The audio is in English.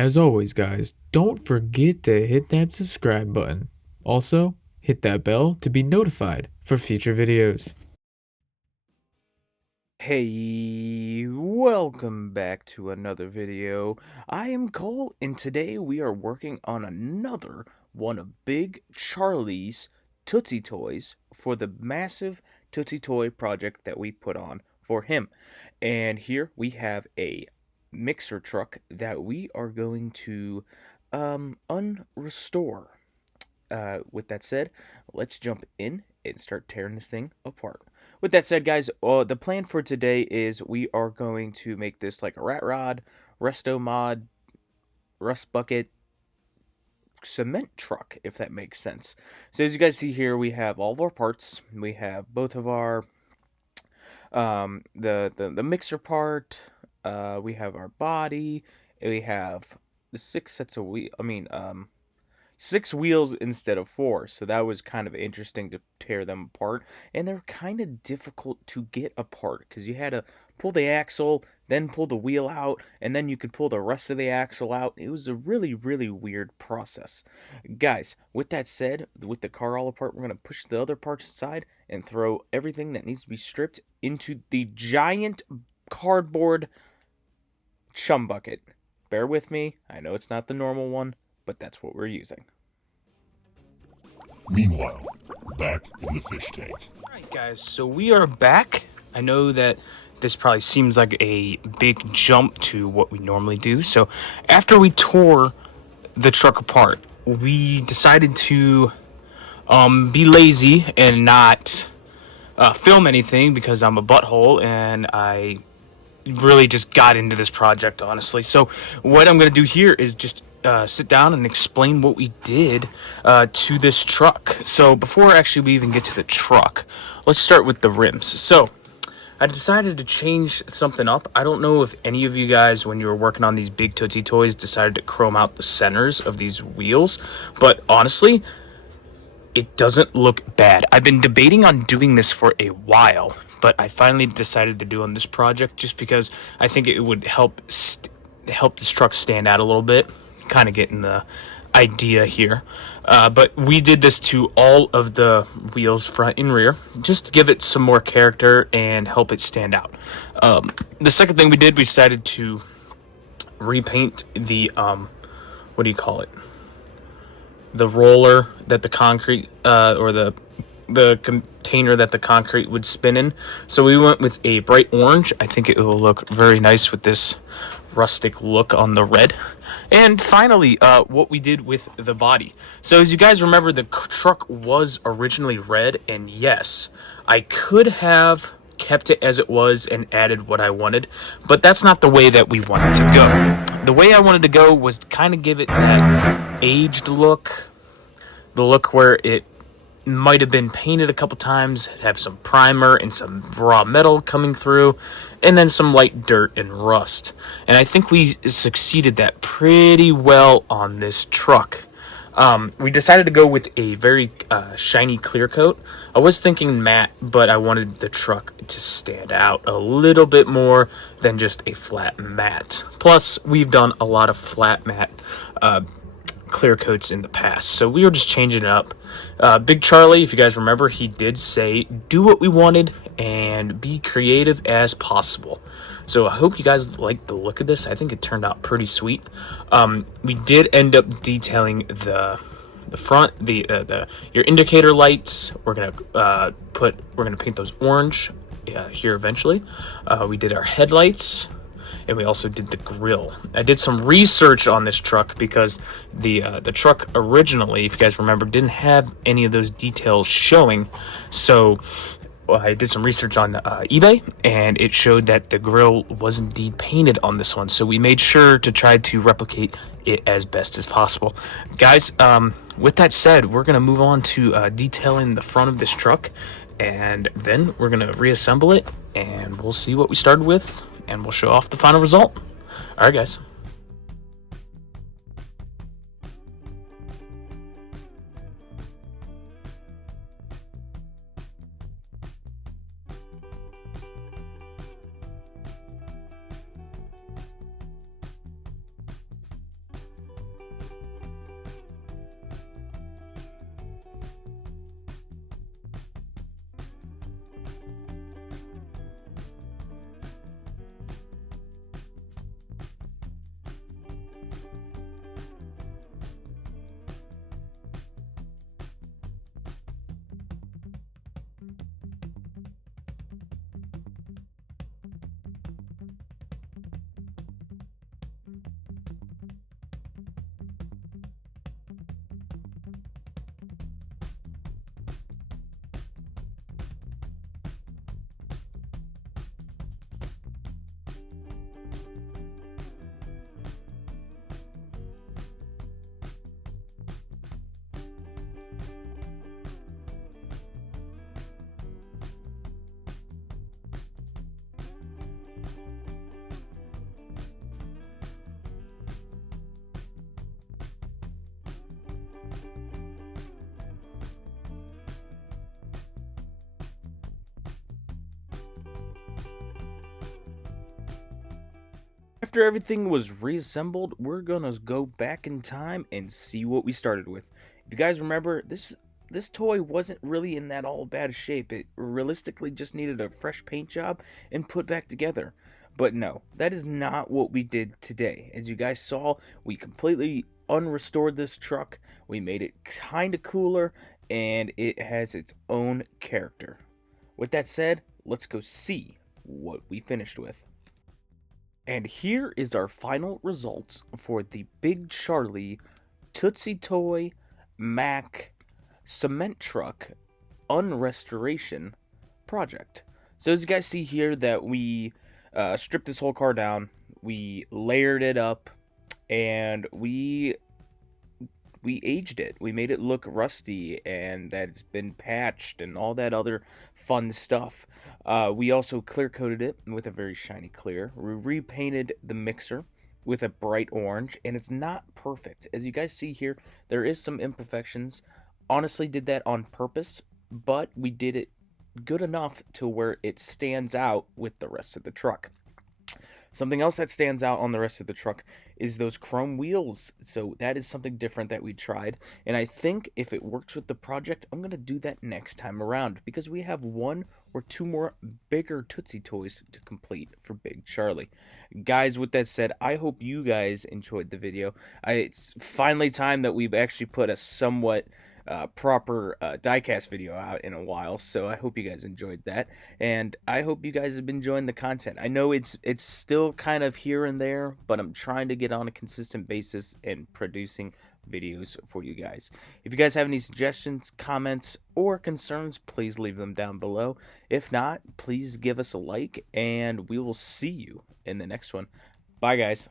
as always, guys, don't forget to hit that subscribe button. Also, hit that bell to be notified for future videos. Hey, welcome back to another video. I am Cole, and today we are working on another one of Big Charlie's Tootsie Toys for the massive Tootsie Toy project that we put on for him. And here we have a mixer truck that we are going to unrestore. With that said, let's jump in and start tearing this thing apart. With that said, guys, the plan for today is we are going to make this like a rat rod, resto mod, rust bucket, cement truck, if that makes sense. So as you guys see here, we have all of our parts. We have both of our the mixer part. We have our body. We have the six sets of wheel. Six wheels instead of four, so that was kind of interesting to tear them apart, and they're kind of difficult to get apart because you had to pull the axle, then pull the wheel out, and then you could pull the rest of the axle out. It was a really, really weird process. Guys, with that said, with the car all apart, we're going to push the other parts aside and throw everything that needs to be stripped into the giant cardboard chum bucket. Bear with me, I know it's not the normal one, but that's what we're using. Meanwhile, back in the fish tank. Alright guys, so we are back. I know that this probably seems like a big jump to what we normally do. So after we tore the truck apart, we decided to be lazy and not film anything because I'm a butthole and I really just got into this project, honestly. So what I'm going to do here is just sit down and explain what we did to this truck. So before actually we even get to the truck, let's start with the rims. So I decided to change something up. I don't know if any of you guys, when you were working on these big Tootsie Toys, decided to chrome out the centers of these wheels, but honestly, it doesn't look bad. I've been debating on doing this for a while, but I finally decided to do on this project just because I think it would help this truck stand out a little bit. Kind of getting the idea here. But we did this to all of the wheels, front and rear, just to give it some more character and help it stand out. The second thing we did, we decided to repaint the, what do you call it? The roller that the concrete, or the container that the concrete would spin in. So we went with a bright orange. I think it will look very nice with this rustic look on the red. And finally, what we did with the body. So as you guys remember, the truck was originally red, and yes, I could have kept it as it was and added what I wanted, but that's not the way that we wanted to go. The way I wanted to go was kind of give it that aged look, the look where it might have been painted a couple times, have some primer and some raw metal coming through, and then some light dirt and rust. And I think we succeeded that pretty well on this truck. We decided to go with a very shiny clear coat. I was thinking matte, but I wanted the truck to stand out a little bit more than just a flat matte. Plus, we've done a lot of flat matte clear coats in the past, so we were just changing it up. Big Charlie, if you guys remember, he did say do what we wanted and be creative as possible. So I hope you guys like the look of this. I think it turned out pretty sweet. We did end up detailing the front, your indicator lights. We're gonna paint those orange here eventually. We did our headlights, and we also did the grill. I did some research on this truck because the truck originally, if you guys remember, didn't have any of those details showing. So I did some research on eBay, and it showed that the grill was indeed painted on this one. So we made sure to try to replicate it as best as possible. Guys, with that said, we're going to move on to detailing the front of this truck, and then we're going to reassemble it, and we'll see what we started with, and we'll show off the final result. All right, guys. after everything was reassembled, we're gonna go back in time and see what we started with. If you guys remember, this toy wasn't really in that all bad shape. It realistically just needed a fresh paint job and put back together. But no, that is not what we did today. As you guys saw, we completely unrestored this truck. We made it kind of cooler, and it has its own character. With that said, let's go see what we finished with. And here is our final results for the Big Charlie Tootsie Toy Mac Cement Truck Unrestoration project. So as you guys see here that we stripped this whole car down, we layered it up, and we aged it. We made it look rusty and that it's been patched and all that other fun stuff. We also clear coated it with a very shiny clear. We repainted the mixer with a bright orange, and it's not perfect. As you guys see here, there is some imperfections. Honestly, did that on purpose, but we did it good enough to where it stands out with the rest of the truck. Something else that stands out on the rest of the truck is those chrome wheels. So that is something different that we tried. And I think if it works with the project, I'm going to do that next time around, because we have 1 or 2 more bigger Tootsie Toys to complete for Big Charlie. Guys, with that said, I hope you guys enjoyed the video. It's finally time that we've actually put a somewhat proper diecast video out in a while, so I hope you guys enjoyed that, and I hope you guys have been enjoying the content. I know it's still kind of here and there, but I'm trying to get on a consistent basis and producing videos for you guys. If you guys have any suggestions, comments, or concerns, please leave them down below. If not, please give us a like, and we will see you in the next one. Bye, guys.